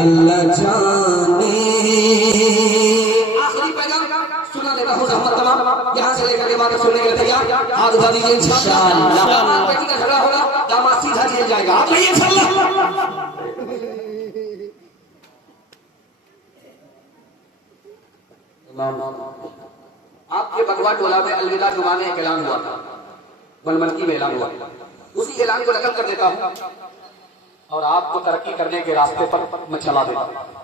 اللہ جانے آخری پیغام سنا دیتا ہوں زحمت تمام یہاں سے لے کر کے بات سننے کے لیے تیار ہاتھ اٹھا دیجیے انشاءاللہ داماد بیٹی کا جھگڑا ہوگا داماد سیدھا جیل جائے گا ہاتھ لائیے انشاءاللہ آپ کے بگوا ٹولہ میں الوداع جمعہ میں ایک اعلان ہوا تھا بلمنکی میں اعلان ہوا اسی اعلان کو نقل کر دیتا ہوں اور آپ کو ترقی کرنے کے راستے پر میں چلا دیتا ہوں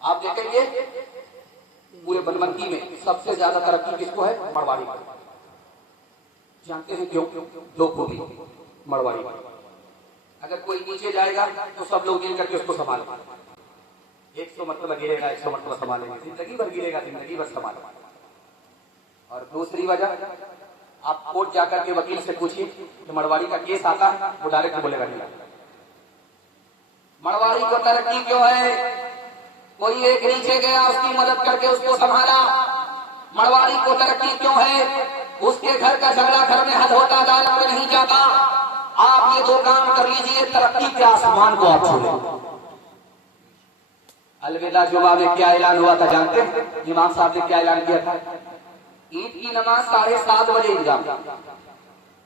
آپ دیکھیں گے پورے بلمنکی میں سب سے زیادہ ترقی کس کو ہے مڑواڑی کو جانتے ہیں کیوں دو خوبی مڑواڑی اگر کوئی نیچے جائے گا تو سب لوگ مل کر کے اس کو سنبھالیں 100 مرتبہ گرے گا 100 مرتبہ سنبھالیں گے زندگی بھر گرے گا زندگی بھر سنبھالیں اور دوسری وجہ آپ کورٹ جا کر کے وکیل سے پوچھیے کہ مڑواڑی کا کیس آتا ہے وہ ڈائریکٹ بولے گا نہیں مڑواڑی کو ترقی کیوں ہے کوئی ایک نیچے گیا اس کی مدد کر کے اس کو سنبھالا مڑواڑی کو ترقی کیوں ہے اس کے گھر کا جھگڑا گھر میں حل ہوتا عدالت میں نہیں جاتا آپ یہ دو کام کر لیجئے ترقی کے آسمان کو آپ چھوڑیں الوداع جمعہ میں کیا اعلان ہوا تھا جانتے ہیں امام صاحب نے کیا اعلان کیا تھا عید کی نماز 7:30 بجے انتظام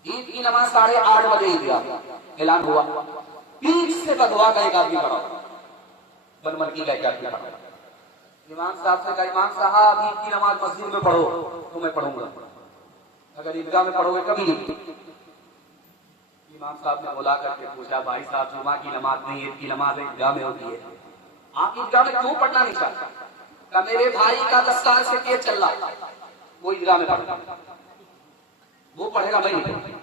عید کی نماز 8:30 بجے انتظام اعلان ہوا پیچھ سے بدوا کا ایک آدمی پڑھا بلمنکی کا ایک آدمی پڑھا امام صاحب سے کہا امام صاحب عید کی نماز مسجد میں پڑھو تو میں پڑھوں گا اگر عیدگاہ میں پڑھو گے کبھی نہیں امام صاحب نے بلا کر کے پوچھا بھائی صاحب جمعہ کی نماز نہیں عید کی نماز عیدگاہ میں ہوتی ہے آپ عیدگاہ میں کیوں پڑھنا نہیں چاہتے کہ میرے بھائی کا 10 سال سے کیس چل رہا وہ عیدگاہ میں پڑھتا وہ پڑھے گا میں نہیں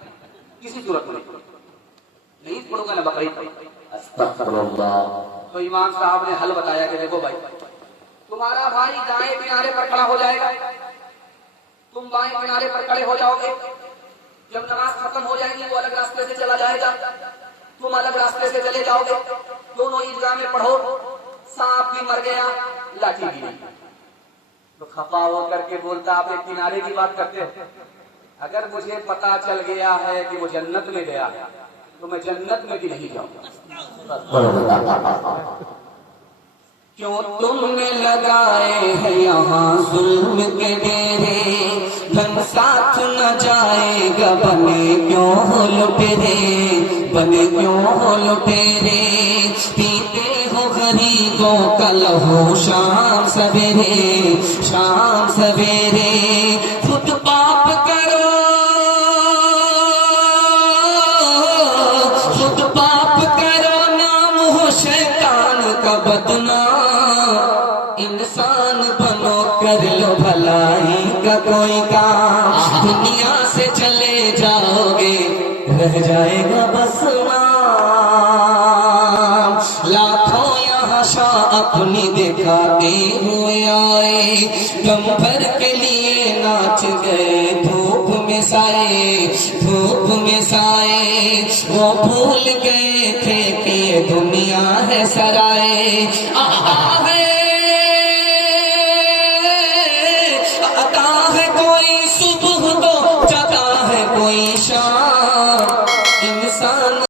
کسی صورت میں نہیں پڑھوں گا نہ بقرعید استغفر اللہ تو امام صاحب نے حل بتایا کہ دیکھو بھائی تمہارا بھائی دائیں کنارے پر کھڑا ہو جائے گا تم بائیں کنارے پر کھڑے ہو جاؤ گے جب نماز ختم ہو جائے گی وہ الگ راستے سے چلا جائے گا تم الگ راستے سے چلے جاؤ گے دونوں عیدگاہ میں پڑھو سانپ بھی مر گیا لاٹھی بھی نہیں تو خفا ہو کر کے بولتا آپ ایک کنارے کی بات کرتے ہو اگر مجھے پتا چل گیا ہے کہ وہ جنت میں گیا ہے تو میں جنت میں بھی نہیں جاؤں کیوں تم نے لگائے ہیں یہاں ظلم کے ڈیرے دھن ساتھ نہ جائے گا بنے کیوں لٹیرے بنے کیوں لٹیرے پیتے ہو غریبوں کا لہو شام سویرے خود پاپ کرو نام ہو شیطان کا بدنام انسان بنو کر لو بھلائی کا کوئی کام دنیا سے چلے جاؤ گے رہ جائے گا بس نام لاکھوں یہاں شاہ اپنی دکھاتے ہوئے آئے دم بھر کے لیے ناچ گئے دھوپ میں سائے وہ بھول گئے تھے کہ یہ دنیا ہے سرائے